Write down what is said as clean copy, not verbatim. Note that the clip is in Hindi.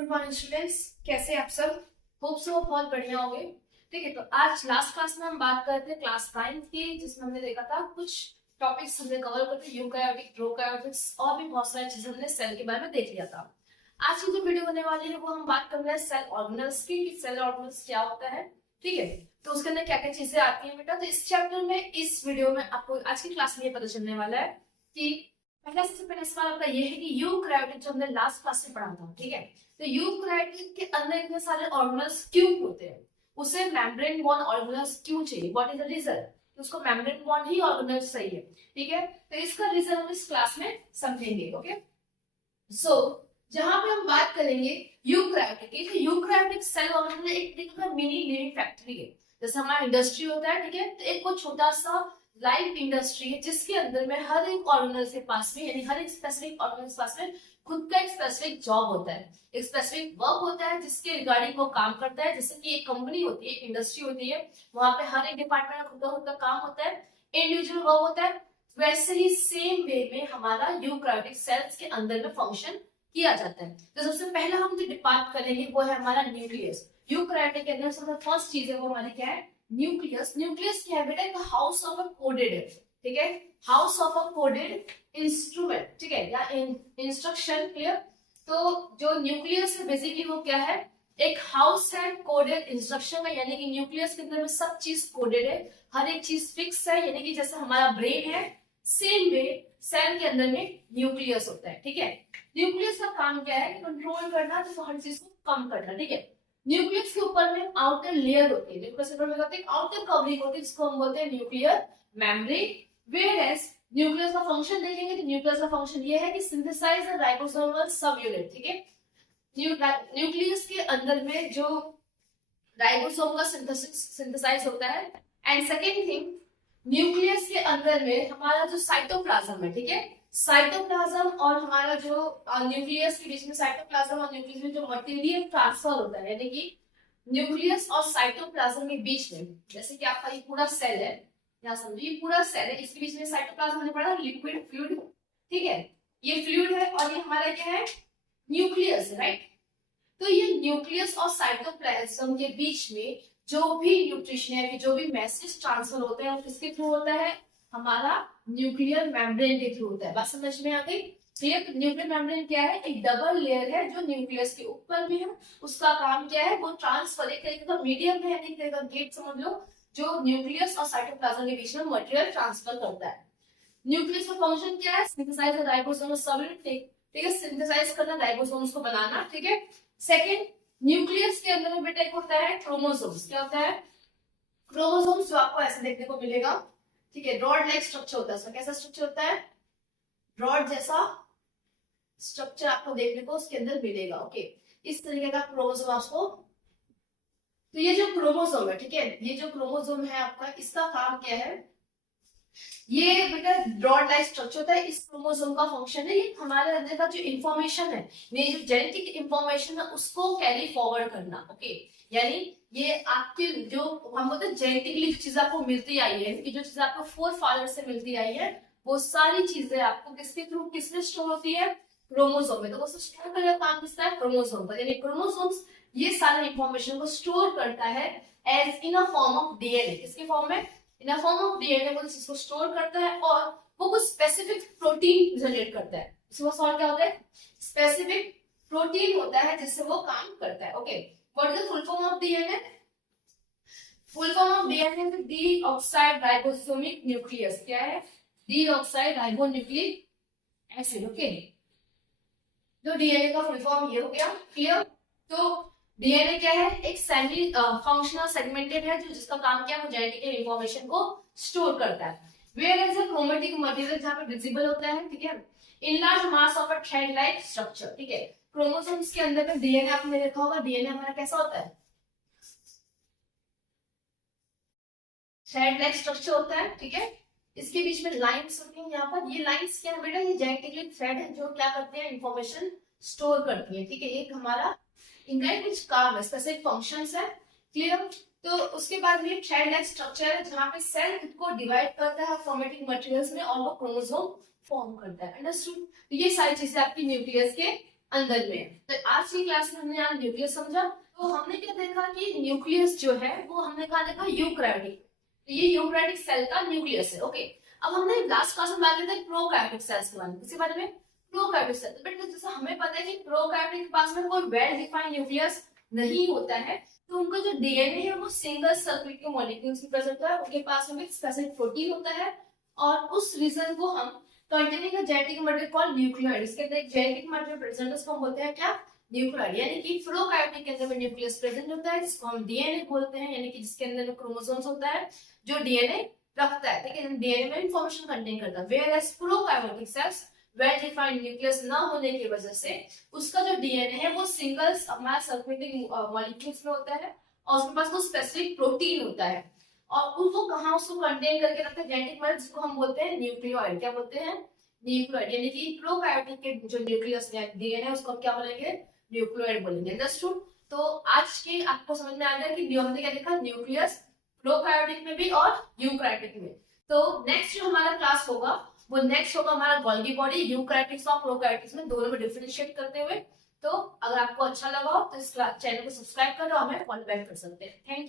गुड मॉर्निंग स्टूडेंट्स, कैसे आप सब? होप सो बहुत बढ़िया होंगे। ठीक है, तो आज लास्ट क्लास में हम बात कर रहे थे क्लास 9 की, जिसमें हमने देखा था कुछ टॉपिक्स हमने कवर करते, यूकैरियोटिक, प्रोकैरियोटिक्स और भी बहुत सारी चीजें हमने सेल के बारे में देख लिया था। आज की जो वीडियो होने वाली है वो हम बात कर रहे हैं सेल ऑर्गेनल्स की, कि सेल ऑर्गेनल्स क्या होता है। ठीक है, तो उसके अंदर क्या क्या चीजें आती है बेटा। तो इस चैप्टर में, इस वीडियो में आपको आज की क्लास में ये पता चलने वाला है कि पहला सबसे पहले सवाल आपका ये है कि यूकैरियोटिक जो हमने लास्ट क्लास में पढ़ा था, ठीक है, तो यूकैरियोटिक के अंदर इतने सारे ऑर्गेनल्स क्यों होते हैं, उसे मेम्ब्रेन बॉर्न ऑर्गेनल्स क्यों चाहिए, व्हाट इज द रीजन, उसको मेम्ब्रेन बॉर्न ही ऑर्गेनल्स चाहिए। ठीक है, तो इसका रीजन हम इस क्लास में समझेंगे। ओके, सो जहां पे हम बात करेंगे यूकैरियोटिक की, यूकैरियोटिक सेल ऑर्गेनल एक तरीके का मिनी लिविंग फैक्ट्री है। जैसे हमारा इंडस्ट्री होता है, ठीक है, तो एक वो छोटा सा लाइव इंडस्ट्री है जिसके अंदर में हर एक ऑर्गेनल के पास में, यानी हर एक स्पेसिफिक ऑर्गेनल के पास में खुद का एक स्पेसिफिक जॉब होता है, एक स्पेसिफिक वर्क होता है जिसके रिगार्डिंग वो काम करता है। जैसे कि एक कंपनी होती है, इंडस्ट्री होती है, वहां पे हर एक डिपार्टमेंट का खुद का काम होता है, इंडिविजुअल वर्क होता है। वैसे ही सेम वे में हमारा यूकैरियोटिक सेल्स के अंदर में फंक्शन किया जाता है। तो सबसे पहला हम जो बात करेंगे वो है हमारा न्यूक्लियस। यूकैरियोटिक के अंदर सबसे फर्स्ट चीज है वो हमारी क्या है, न्यूक्लियस। न्यूक्लियस क्या है बेटा, एक हाउस ऑफ अ कोडेड, ठीक है, house of a coded instrument, ठीक है, या इंस्ट्रक्शन। क्लियर? तो जो न्यूक्लियस है बेसिकली वो क्या है, एक हाउस है कोडेड इंस्ट्रक्शन का, यानी कि न्यूक्लियस के अंदर में सब चीज कोडेड है, हर एक चीज फिक्स है, यानी कि जैसे हमारा ब्रेन है सेम वे सेल के अंदर में न्यूक्लियस होता है। ठीक है, न्यूक्लियस का काम क्या है, कंट्रोल करना, तो हर चीज को कम करना। ठीक है, न्यूक्लियस के ऊपर में आउटर लेयर होती है, न्यूक्लियस के ऊपर में होती है आउटर कवरिंग होती है, जिसको हम बोलते हैं न्यूक्लियर मेम्ब्रेन। वेयरएज न्यूक्लियस का फंक्शन देखेंगे तो न्यूक्लियस का फंक्शन ये है कि सिंथेसाइज द राइबोसोमल सब यूनिट। ठीक है, न्यूक्लियस के अंदर में जो राइबोसोम का सिंथेसाइज होता है। एंड सेकेंड थिंग, न्यूक्लियस के अंदर में हमारा जो साइटोप्लाज्म है, ठीक है, साइटोप्लाज्म और हमारा जो न्यूक्लियस के बीच में, साइटोप्लाज्म और न्यूक्लियस में जो मटेरियल ट्रांसफर होता है, यानी कि न्यूक्लियस और साइटोप्लाज्म के बीच में, जैसे कि आपका ये पूरा सेल है, यहाँ समझो ये पूरा सेल है, इसके बीच में साइटोप्लाज्म होने पड़ा लिक्विड फ्लूइड, ठीक है, ये फ्लूइड है और ये हमारा क्या है, न्यूक्लियस, राइट। तो ये न्यूक्लियस और साइटोप्लाज्म के बीच में जो भी न्यूट्रिशन है, जो भी मैसेज ट्रांसफर होता है वो किसके थ्रू होता है, हमारा न्यूक्लियर मेम्ब्रेन के थ्रू होता है। बात समझ में आ गई? क्लियर? न्यूक्लियर मेम्ब्रेन क्या है, एक डबल लेयर है जो न्यूक्लियस के ऊपर में है, उसका काम क्या है, वो ट्रांसफर, एक तरीके का मीडियम है, एक तरीके का गेट समझ लो, जो न्यूक्लियस और साइटोप्लाज्म के बीच में मटेरियल ट्रांसफर करता है। न्यूक्लियस का फंक्शन क्या है, सिंथेसाइज द राइबोसोमल सब यूनिट, ठीक है, सिंथेसाइज करना, राइबोसोम्स को बनाना। ठीक है, सेकंड, न्यूक्लियस के अंदर में बेटा एक होता है क्रोमोसोम्स। क्या होता है, क्रोमोसोम्स, जो आपको ऐसे देखने को मिलेगा, ठीक है, रॉड लाइक स्ट्रक्चर होता है उसका। कैसा स्ट्रक्चर होता है, रॉड जैसा स्ट्रक्चर आपको देखने को उसके अंदर मिलेगा। ओके, इस तरीके का क्रोमोसोम आपको, तो ये जो क्रोमोसोम है, ठीक है, ये जो क्रोमोसोम है आपका, इसका काम क्या है, ये बेटा रॉड लाइक स्ट्रक्चर होता है। इस क्रोमोसोम का फंक्शन है ये हमारे अंदर का जो इंफॉर्मेशन है, ये जो जेनेटिक इंफॉर्मेशन है उसको कैरी फॉरवर्ड करना। ओके, यानी ये आपके जो हम बोलते हैं जेनेटिकली जो चीज आपको मिलती आई है, कि जो चीज आपको फोर फादर से मिलती आई है, वो सारी चीजें आपको किसके थ्रू, किसमें स्टोर होती है, क्रोमोसोम में। तो वो स्टोर करने का काम किसका है, क्रोमोसोम का। यानी क्रोमोसोम्स ये सारे इंफॉर्मेशन को स्टोर करता है as in a form of DNA. किसके फॉर्म में, in a form of DNA, वो इसको स्टोर करता है और वो कुछ स्पेसिफिक प्रोटीन जनरेट करता है। इसका सॉल्व क्या होता है, स्पेसिफिक प्रोटीन होता है जिससे वो काम करता है। Okay, what is the full form of DNA, full form of DNA is deoxide ribosomic nucleus. क्या है, डीऑक्साइड राइबोन्यूक्लिक एसिड। ओके, जो डीएनए का फुल फॉर्म ये हो गया। क्लियर? तो डीएनए क्या है, एक सेमी फंक्शनल सेगमेंटेड है, जो जिसका काम क्या है, वो जेनेटिक इंफॉर्मेशन को स्टोर करता है। Where is a chromatic material, जहां पे विजिबल होता है, ठीक है, in large mass of a thread like structure. ठीक है, क्रोमोसोम्स के अंदर में डीएनए आपने देखा होगा, डीएनए हमारा कैसा होता है, थ्रेड लाइक स्ट्रक्चर होता है। ठीक है, इसके बीच में लाइंस होती है, यहाँ पर ये लाइंस क्या है बेटा, ये जेनेटिकली थ्रेड है जो क्या करते हैं, इंफॉर्मेशन स्टोर करती है। ठीक है, एक हमारा इनका कुछ काम है, स्पेसिफिक फंक्शंस है। क्लियर? तो उसके बाद में थ्रेड लाइक स्ट्रक्चर है जहां पे सेल खुद को डिवाइड करता है फॉर्मेटिंग मटेरियल्स में और वो क्रोमोसोम फॉर्म करता है। अंडरस्टूड? तो ये सारी चीजें आपकी न्यूक्लियस के अंदर में। तो आज की क्लास में हमने यहाँ न्यूक्लियस समझा। तो हमने क्या देखा कि न्यूक्लियस जो है वो हमने कहा देखा यूकैरियोटिक, तो ये यूकैरियोटिक सेल का न्यूक्लियस है। ओके, अब हमने लास्ट क्लास में बात की थी प्रोकैरियोटिक सेल्स के बारे में, किसी बारे में, प्रोकैरियोटिक सेल। बट जैसे हमें पता है कि प्रोकैरियोटिक के पास में कोई वेल डिफाइंड न्यूक्लियस नहीं होता है, तो उनका जो डीएनए है वो सिंगल सर्किट के मॉलिक्यूल्स में प्रेजेंट होता है, उनके पास में एक स्पेसिफिक प्रोटीन होता है, और उस रीजन को हम containing a genetic material called nucleoid, इसके अंदर एक जेनेटिक मटेरियल प्रेजेंट है, उसको हम बोलते हैं क्या, न्यूक्लियोइड। यानी कि प्रोकैरियोटिक के अंदर में न्यूक्लियस प्रेजेंट होता है जिसको हम डीएनए बोलते हैं, यानी कि जिसके अंदर में क्रोमोसोम्स होता है जो डीएनए रखता है, ठीक है, डीएनए में इंफॉर्मेशन कंटेन करता है। Whereas prokaryotic cells well defined nucleus ना होने की वजह से उसका जो डीएनए है वो सिंगल्स हमारा सर्कुलेटिंग मॉलिक्यूल्स में होता है, और उसके पास वो स्पेसिफिक प्रोटीन होता है, और वो कहाँ उसको कंटेन करके रखते हैं, जेनेटिक मटेरियल, जिसको हम बोलते हैं न्यूक्लियोइड। क्या बोलते हैं, न्यूक्लियोइड। यानी कि प्रोकैरियोटिक के जो न्यूक्लियस डीएनए है उसको हम क्या बोलेंगे, न्यूक्लियोइड बोलेंगे। अंडरस्टूड। तो आज के आपको समझ में आ गया कि हमने क्या देखा, न्यूक्लियस प्रोकैरियोटिक में भी और यूकैरियोटिक में। तो नेक्स्ट जो हमारा क्लास होगा वो नेक्स्ट होगा हमारा गोल्गी बॉडी, यूकैरियोटिक्स और प्रोकैरियोटिक्स में दोनों में डिफरेंशिएट करते हुए। तो अगर आपको अच्छा लगा हो तो इस चैनल को सब्सक्राइब करो, हमें फॉलो बैक कर सकते हैं। Thank you.